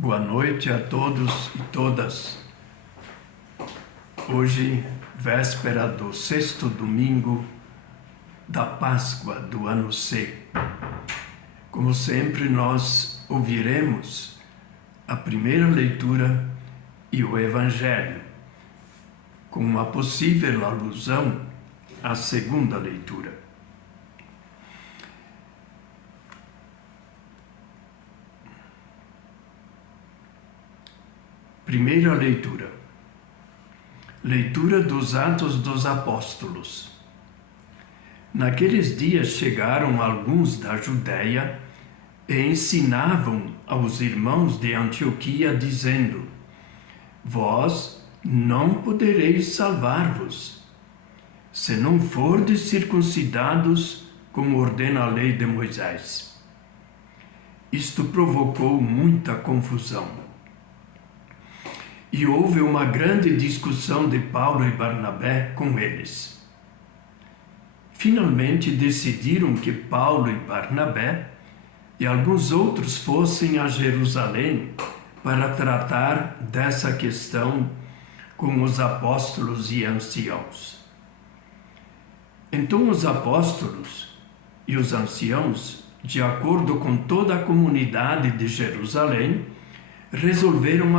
Boa noite a todos e todas. Hoje, véspera do sexto domingo da Páscoa do ano C. Como sempre, nós ouviremos a primeira leitura e o Evangelho, com uma possível alusão à segunda leitura. Primeira leitura. Leitura dos Atos dos Apóstolos. Naqueles dias chegaram alguns da Judéia e ensinavam aos irmãos de Antioquia, dizendo: Vós não podereis salvar-vos, se não fordes circuncidados, como ordena a lei de Moisés. Isto provocou muita confusão. E houve uma grande discussão de Paulo e Barnabé com eles. Finalmente decidiram que Paulo e Barnabé e alguns outros fossem a Jerusalém para tratar dessa questão com os apóstolos e anciãos. Então os apóstolos e os anciãos, de acordo com toda a comunidade de Jerusalém, resolveram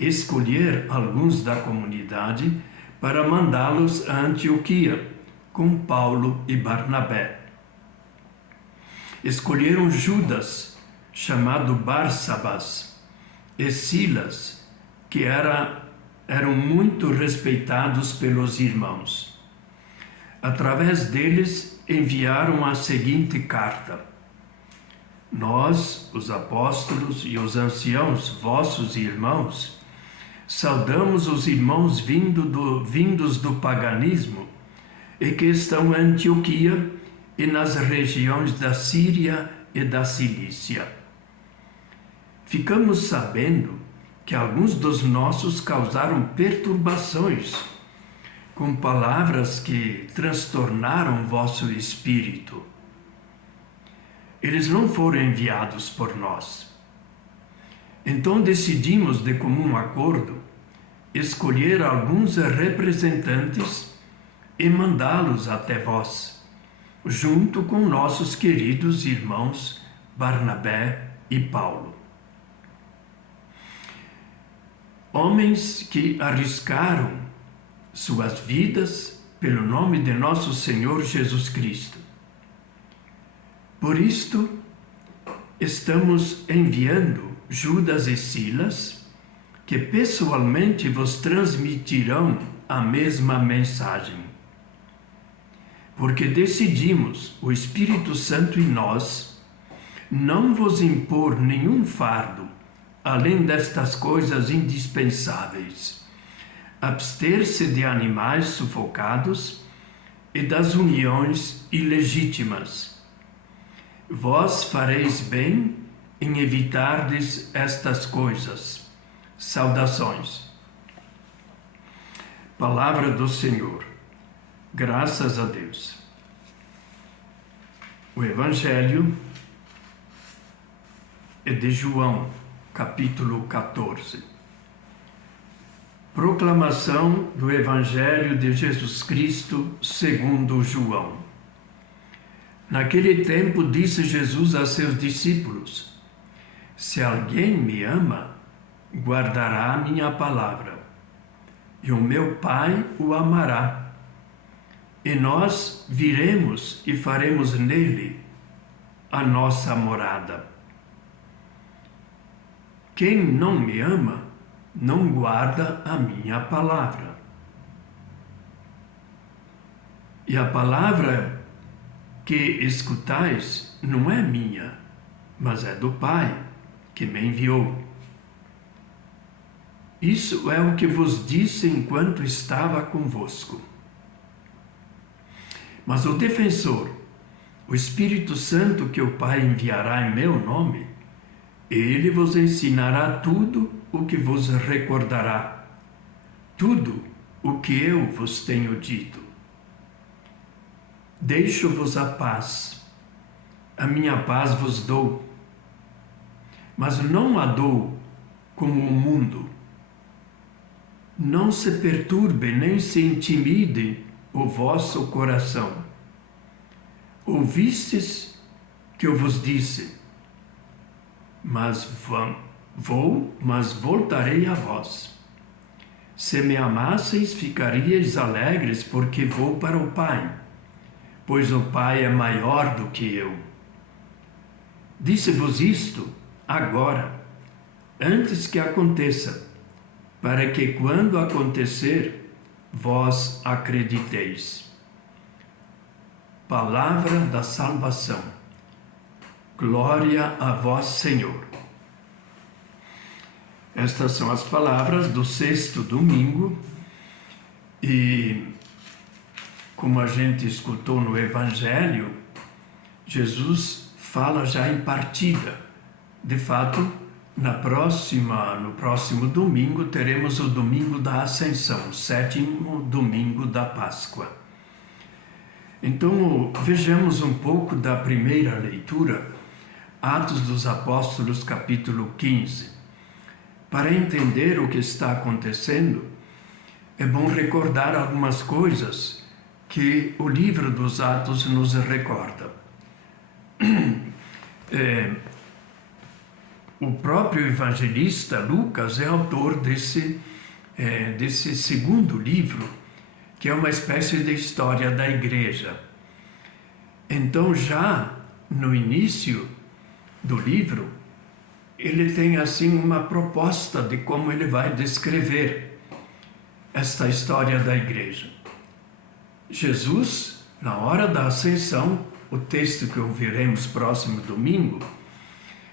escolher alguns da comunidade para mandá-los a Antioquia com Paulo e Barnabé. Escolheram Judas, chamado Barsabás, e Silas, que eram muito respeitados pelos irmãos. Através deles enviaram a seguinte carta: Nós, os apóstolos e os anciãos, vossos irmãos, saudamos os irmãos vindos do paganismo e que estão em Antioquia e nas regiões da Síria e da Cilícia. Ficamos sabendo que alguns dos nossos causaram perturbações com palavras que transtornaram vosso espírito. Eles não foram enviados por nós. Então decidimos, de comum acordo, escolher alguns representantes e mandá-los até vós, junto com nossos queridos irmãos Barnabé e Paulo. Homens que arriscaram suas vidas pelo nome de nosso Senhor Jesus Cristo. Por isto, estamos enviando Judas e Silas, que pessoalmente vos transmitirão a mesma mensagem. Porque decidimos, o Espírito Santo e nós, não vos impor nenhum fardo, além destas coisas indispensáveis: abster-se de animais sufocados e das uniões ilegítimas. Vós fareis bem em evitardes estas coisas. Saudações. Palavra do Senhor. Graças a Deus. O Evangelho é de João, capítulo 14. Proclamação do Evangelho de Jesus Cristo segundo João. Naquele tempo disse Jesus a seus discípulos: Se alguém me ama, guardará a minha palavra, e o meu Pai o amará. E nós viremos e faremos nele a nossa morada. Quem não me ama, não guarda a minha palavra. E a palavra que escutais não é minha, mas é do Pai que me enviou. Isso é o que vos disse enquanto estava convosco. Mas o defensor, o Espírito Santo que o Pai enviará em meu nome, ele vos ensinará tudo o que vos recordará, tudo o que eu vos tenho dito. Deixo-vos a paz, a minha paz vos dou, mas não a dou como o mundo. Não se perturbe nem se intimide o vosso coração. Ouvistes que eu vos disse, mas voltarei a vós. Se me amasseis, ficaríeis alegres, porque vou para o Pai, pois o Pai é maior do que eu. Disse-vos isto agora, antes que aconteça, para que quando acontecer, vós acrediteis. Palavra da salvação. Glória a vós, Senhor. Estas são as palavras do sexto domingo e, como a gente escutou no Evangelho, Jesus fala já em partida. De fato, no próximo domingo teremos o domingo da Ascensão, o sétimo domingo da Páscoa. Então, vejamos um pouco da primeira leitura, Atos dos Apóstolos, capítulo 15. Para entender o que está acontecendo, é bom recordar algumas coisas que o livro dos Atos nos recorda. O próprio evangelista Lucas é autor desse segundo livro, que é uma espécie de história da igreja. Então, já no início do livro, ele tem assim uma proposta de como ele vai descrever esta história da igreja. Jesus, na hora da ascensão, o texto que ouviremos próximo domingo,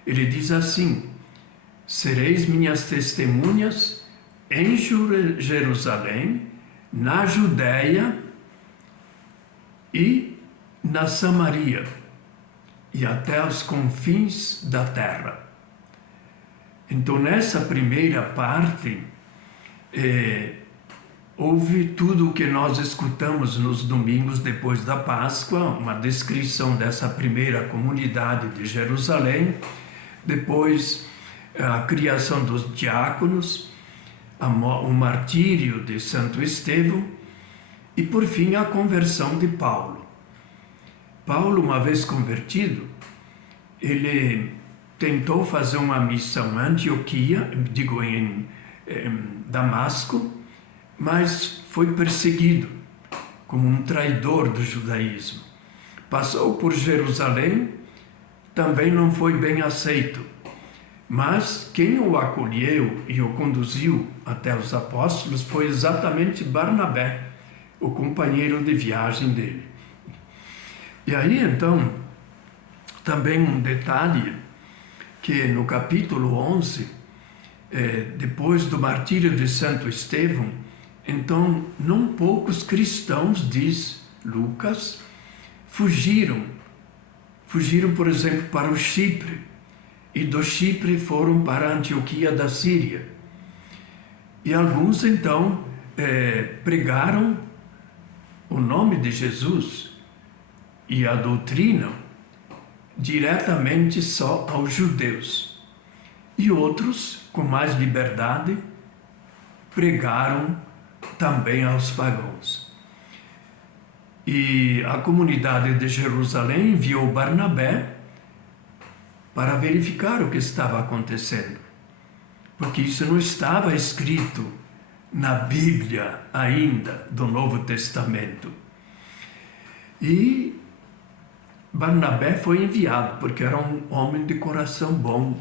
ele diz assim: sereis minhas testemunhas em Jerusalém, na Judéia e na Samaria, e até os confins da terra. Então, nessa primeira parte, houve tudo o que nós escutamos nos domingos depois da Páscoa, uma descrição dessa primeira comunidade de Jerusalém, depois a criação dos diáconos, o martírio de Santo Estevão e, por fim, a conversão de Paulo. Paulo, uma vez convertido, ele tentou fazer uma missão em Antioquia, em Damasco, mas foi perseguido como um traidor do judaísmo. Passou por Jerusalém, também não foi bem aceito, mas quem o acolheu e o conduziu até os apóstolos foi exatamente Barnabé, o companheiro de viagem dele. E aí, então, também um detalhe, que no capítulo 11, depois do martírio de Santo Estevão, então, não poucos cristãos, diz Lucas, fugiram, por exemplo, para o Chipre, e do Chipre foram para a Antioquia da Síria. E alguns, então, pregaram o nome de Jesus e a doutrina diretamente só aos judeus. E outros, com mais liberdade, pregaram também aos pagãos. E a comunidade de Jerusalém enviou Barnabé para verificar o que estava acontecendo, porque isso não estava escrito na Bíblia ainda do Novo Testamento. E Barnabé foi enviado, porque era um homem de coração bom,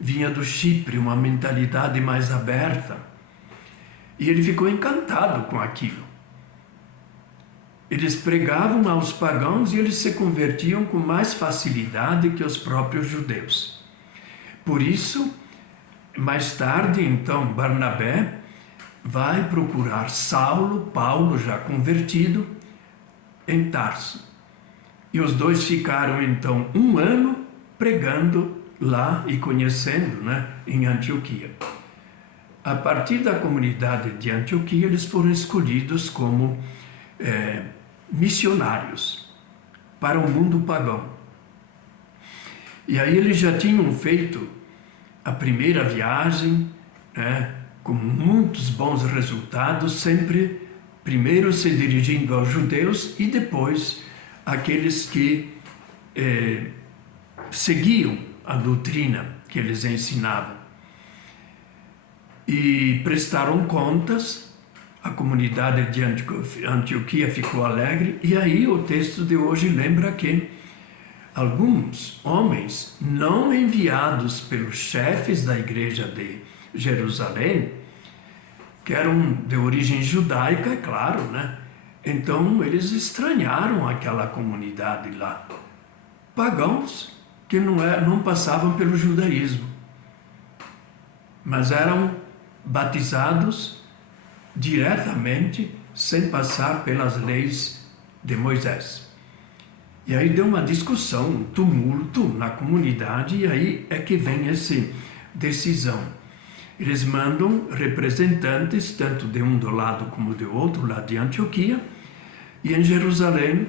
vinha do Chipre, uma mentalidade mais aberta, e ele ficou encantado com aquilo. Eles pregavam aos pagãos e eles se convertiam com mais facilidade que os próprios judeus. Por isso, mais tarde, então, Barnabé vai procurar Paulo já convertido, em Tarso. E os dois ficaram, então, 1 ano pregando lá e conhecendo, em Antioquia. A partir da comunidade de Antioquia, eles foram escolhidos como missionários para o mundo pagão. E aí eles já tinham feito a primeira viagem, né, com muitos bons resultados, sempre primeiro se dirigindo aos judeus e depois àqueles que seguiam a doutrina que eles ensinavam. E prestaram contas, a comunidade de Antioquia ficou alegre, e aí o texto de hoje lembra que alguns homens não enviados pelos chefes da igreja de Jerusalém, que eram de origem judaica, é claro, né? Então eles estranharam aquela comunidade lá. Pagãos que não passavam pelo judaísmo, mas eram batizados diretamente, sem passar pelas leis de Moisés. E aí deu uma discussão, um tumulto na comunidade, e aí é que vem essa decisão. Eles mandam representantes, tanto de um do lado como do outro, lá de Antioquia, e em Jerusalém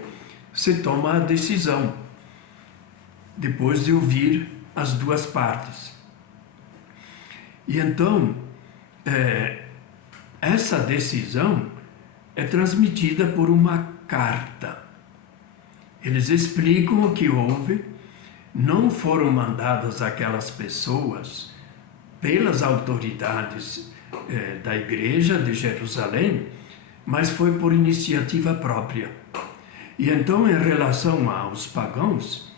se toma a decisão, depois de ouvir as duas partes. E então, essa decisão é transmitida por uma carta. Eles explicam o que houve, não foram mandadas aquelas pessoas pelas autoridades da igreja de Jerusalém, mas foi por iniciativa própria. E então, em relação aos pagãos,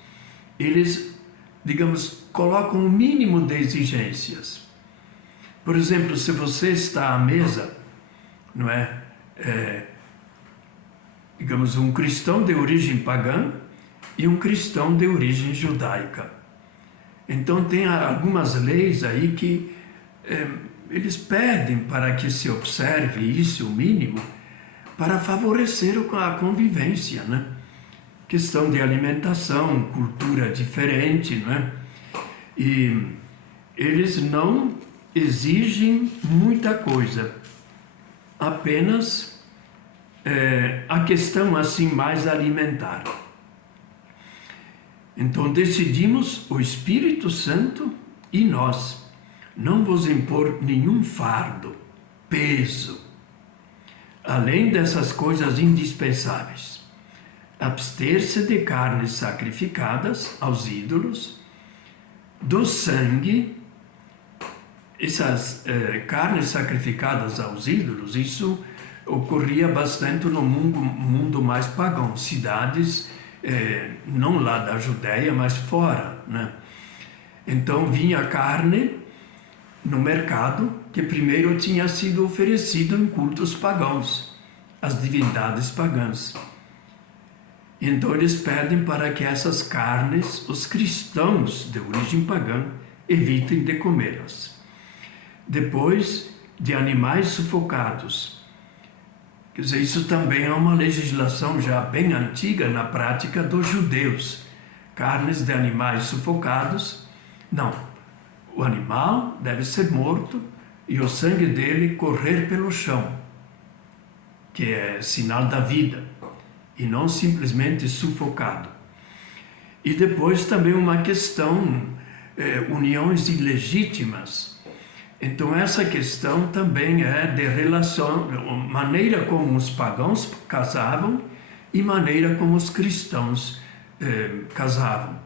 eles, digamos, colocam o mínimo de exigências. Por exemplo, se você está à mesa, não é? Digamos, um cristão de origem pagã e um cristão de origem judaica. Então, tem algumas leis aí que eles pedem para que se observe isso, o mínimo, para favorecer a convivência, né? Questão de alimentação, cultura diferente, né? E eles não exigem muita coisa, apenas a questão assim mais alimentar. Então decidimos, o Espírito Santo e nós, não vos impor nenhum fardo, peso, além dessas coisas indispensáveis. Abster-se de carnes sacrificadas aos ídolos, do sangue. Essas carnes sacrificadas aos ídolos, isso ocorria bastante no mundo mais pagão, cidades não lá da Judéia, mas fora, né? Então vinha carne no mercado que primeiro tinha sido oferecido em cultos pagãos, às divindades pagãs. Então eles pedem para que essas carnes, os cristãos de origem pagã, evitem de comê-las. Depois, de animais sufocados. Quer dizer, isso também é uma legislação já bem antiga na prática dos judeus. Carnes de animais sufocados, não. O animal deve ser morto e o sangue dele correr pelo chão, que é sinal da vida, e não simplesmente sufocado. E depois também uma questão, uniões ilegítimas. Então essa questão também é de relação, maneira como os pagãos casavam e maneira como os cristãos casavam.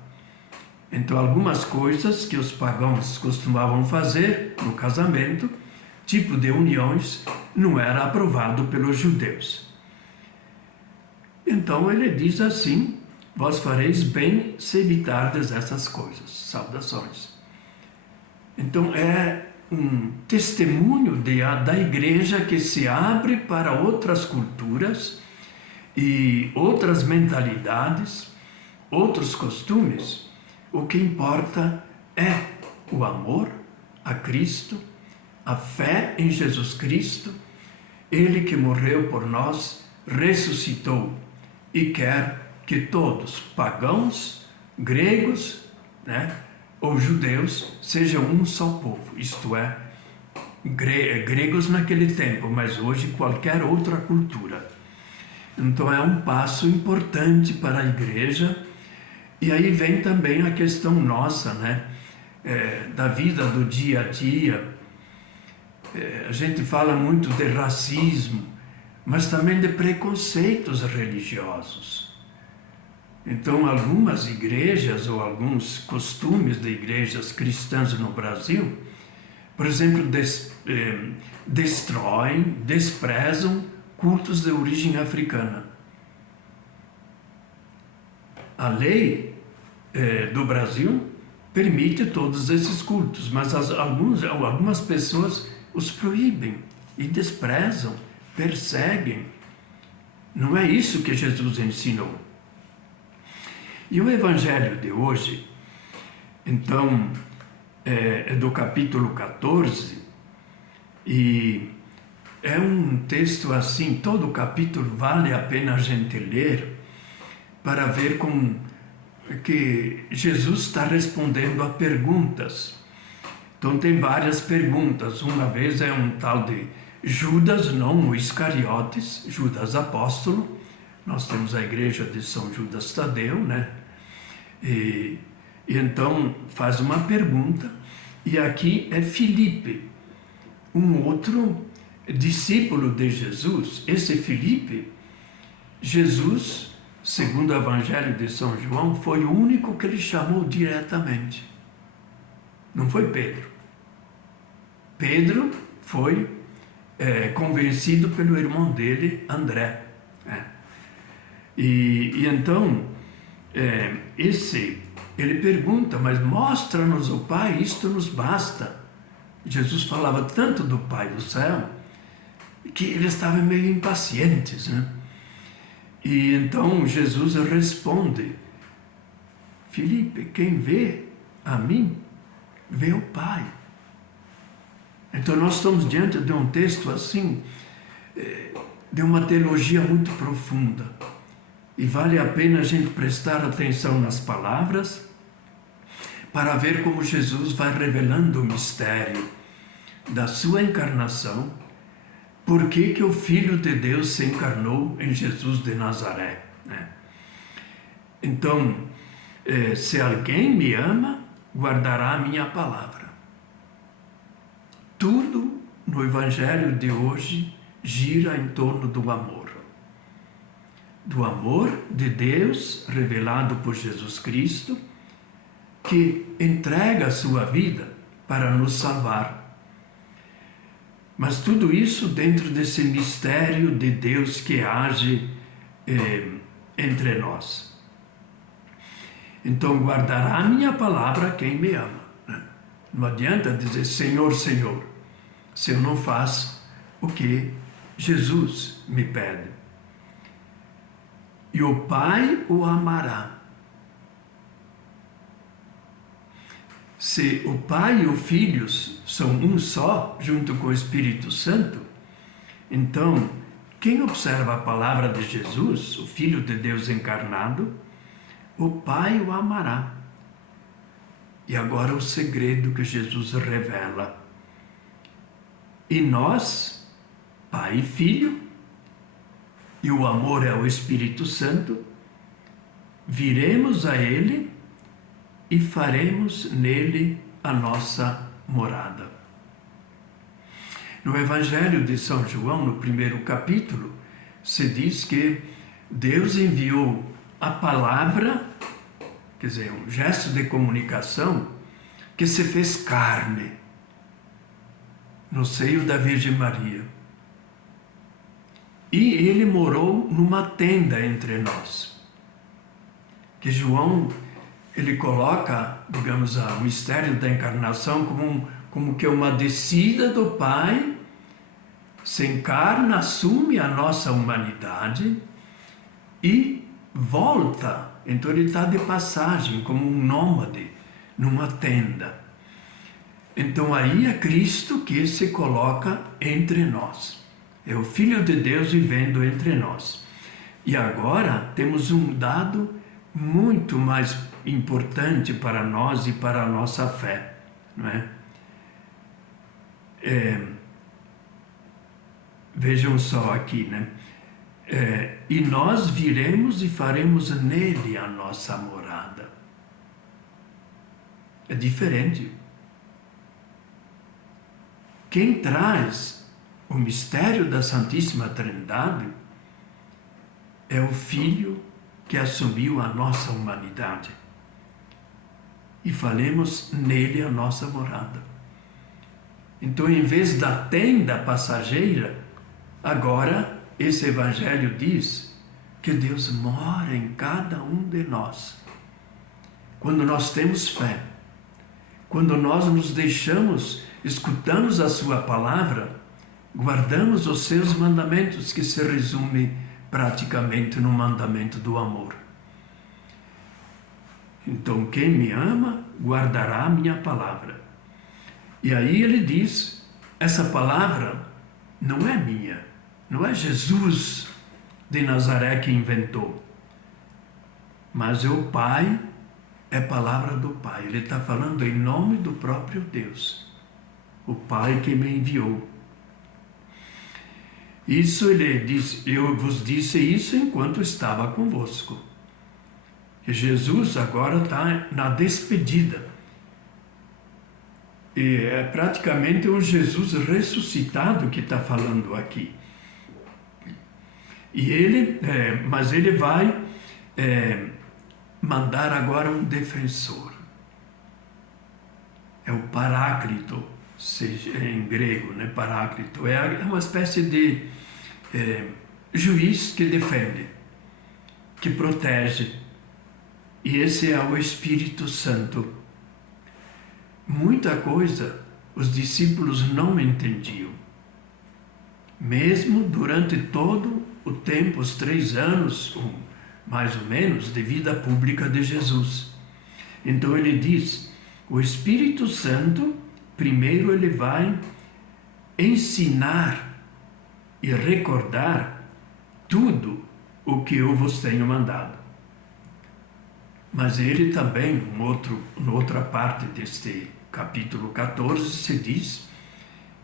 Então algumas coisas que os pagãos costumavam fazer no casamento, tipo de uniões, não era aprovado pelos judeus. Então ele diz assim: vós fareis bem se evitardes essas coisas. Saudações. Então é um testemunho da igreja que se abre para outras culturas e outras mentalidades, outros costumes. O que importa é o amor a Cristo, a fé em Jesus Cristo, Ele que morreu por nós, ressuscitou e quer que todos, pagãos, gregos, né, ou judeus, sejam um só povo, isto é, gregos naquele tempo, mas hoje qualquer outra cultura. Então é um passo importante para a igreja. E aí vem também a questão nossa, né? da vida do dia a dia. A gente fala muito de racismo, mas também de preconceitos religiosos. Então, algumas igrejas ou alguns costumes de igrejas cristãs no Brasil, por exemplo, destroem, desprezam cultos de origem africana. A lei do Brasil permite todos esses cultos, mas algumas pessoas os proíbem e desprezam, perseguem. Não é isso que Jesus ensinou. E o Evangelho de hoje, então, é do capítulo 14, e é um texto assim, todo o capítulo vale a pena a gente ler para ver como que Jesus está respondendo a perguntas. Então tem várias perguntas. Uma vez é um tal de Judas, não o Iscariotes, Judas apóstolo. Nós temos a igreja de São Judas Tadeu, né? E então faz uma pergunta, e aqui é Filipe, um outro discípulo de Jesus. Esse Filipe, Jesus, segundo o Evangelho de São João, foi o único que ele chamou diretamente. Não foi Pedro. Pedro foi convencido pelo irmão dele, André. E então, ele pergunta, mas mostra-nos o Pai, isto nos basta. Jesus falava tanto do Pai do céu, que eles estavam meio impacientes, né? E então Jesus responde, Filipe, quem vê a mim, vê o Pai. Então nós estamos diante de um texto assim, de uma teologia muito profunda. E vale a pena a gente prestar atenção nas palavras para ver como Jesus vai revelando o mistério da sua encarnação, por que o Filho de Deus se encarnou em Jesus de Nazaré, né? Então, se alguém me ama, guardará a minha palavra. Tudo no Evangelho de hoje gira em torno do amor. Do amor de Deus revelado por Jesus Cristo, que entrega a sua vida para nos salvar. Mas tudo isso dentro desse mistério de Deus que age entre nós. Então, guardará a minha palavra quem me ama. Não adianta dizer Senhor, Senhor, se eu não faço o que Jesus me pede. E o Pai o amará. Se o Pai e o Filho são um só, junto com o Espírito Santo, então, quem observa a palavra de Jesus, o Filho de Deus encarnado, o Pai o amará. E agora o segredo que Jesus revela. E nós, Pai e Filho, e o amor é o Espírito Santo, viremos a Ele e faremos nele a nossa morada. No Evangelho de São João, no primeiro capítulo, se diz que Deus enviou a palavra, quer dizer, um gesto de comunicação, que se fez carne no seio da Virgem Maria. E ele morou numa tenda entre nós. Que João, ele coloca, digamos, o mistério da encarnação como que uma descida do Pai, se encarna, assume a nossa humanidade e volta. Então ele está de passagem, como um nômade, numa tenda. Então aí é Cristo que se coloca entre nós. É o Filho de Deus vivendo entre nós. E agora temos um dado muito mais importante para nós e para a nossa fé, não é? Vejam só aqui, né? E nós viremos e faremos nele a nossa morada. é diferente. Quem traz o mistério da Santíssima Trindade é o Filho que assumiu a nossa humanidade. E falemos nele a nossa morada. Então, em vez da tenda passageira, agora esse Evangelho diz que Deus mora em cada um de nós. Quando nós temos fé, quando nós nos deixamos, escutamos a sua palavra, guardamos os seus mandamentos, que se resume praticamente no mandamento do amor. Então, quem me ama, guardará a minha palavra. E aí ele diz, essa palavra não é minha, não é Jesus de Nazaré que inventou, mas é o Pai, é palavra do Pai. Ele está falando em nome do próprio Deus, o Pai que me enviou. Isso ele diz, eu vos disse isso enquanto estava convosco. E Jesus agora está na despedida. E é praticamente um Jesus ressuscitado que está falando aqui. E mas ele vai mandar agora um defensor. É o Paráclito, em grego, né? Paráclito. É uma espécie de juiz que defende, que protege. E esse é o Espírito Santo. Muita coisa os discípulos não entendiam. Mesmo durante todo o tempo, os 3 anos, mais ou menos, de vida pública de Jesus. Então ele diz, o Espírito Santo, primeiro ele vai ensinar e recordar tudo o que eu vos tenho mandado. Mas ele também, noutra parte deste capítulo 14, se diz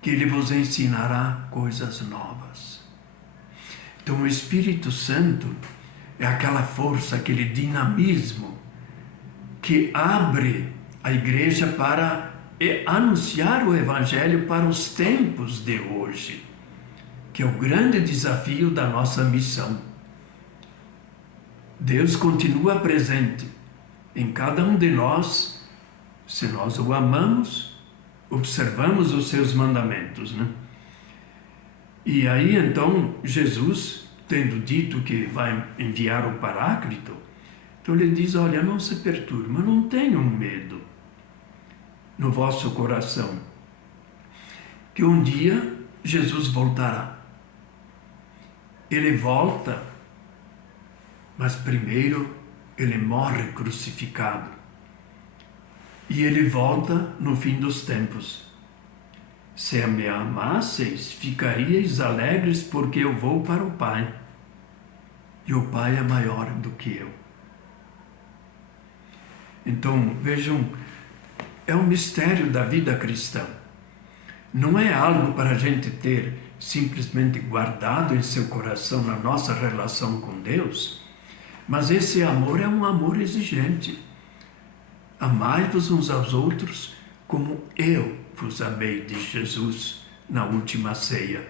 que ele vos ensinará coisas novas. Então o Espírito Santo é aquela força, aquele dinamismo que abre a igreja para anunciar o Evangelho para os tempos de hoje, que é o grande desafio da nossa missão. Deus continua presente em cada um de nós, se nós o amamos, observamos os seus mandamentos, né? E aí então Jesus, tendo dito que vai enviar o Paráclito, então ele diz, olha, não se perturbe, mas não tenham medo no vosso coração, que um dia Jesus voltará. Ele volta, mas primeiro ele morre crucificado. E ele volta no fim dos tempos. Se me amasseis, ficaríeis alegres, porque eu vou para o Pai. E o Pai é maior do que eu. Então, vejam, é um mistério da vida cristã. Não é algo para a gente ter simplesmente guardado em seu coração na nossa relação com Deus, mas esse amor é um amor exigente. Amai-vos uns aos outros como eu vos amei, diz Jesus na última ceia.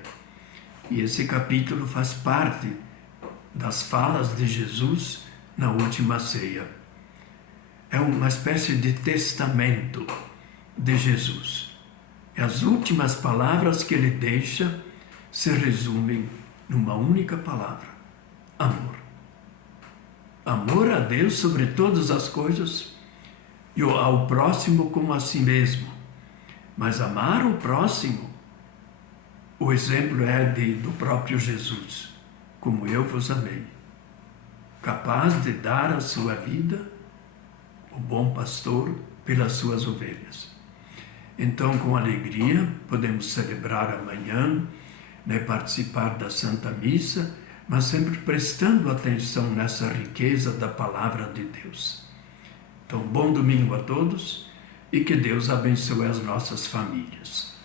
E esse capítulo faz parte das falas de Jesus na última ceia. É uma espécie de testamento de Jesus. E as últimas palavras que ele deixa se resumem numa única palavra: amor. Amor a Deus sobre todas as coisas e ao próximo como a si mesmo. Mas amar o próximo, o exemplo é do próprio Jesus, como eu vos amei, capaz de dar a sua vida, o bom pastor, pelas suas ovelhas. Então, com alegria, podemos celebrar amanhã, né, participar da Santa Missa, mas sempre prestando atenção nessa riqueza da Palavra de Deus. Então, bom domingo a todos e que Deus abençoe as nossas famílias.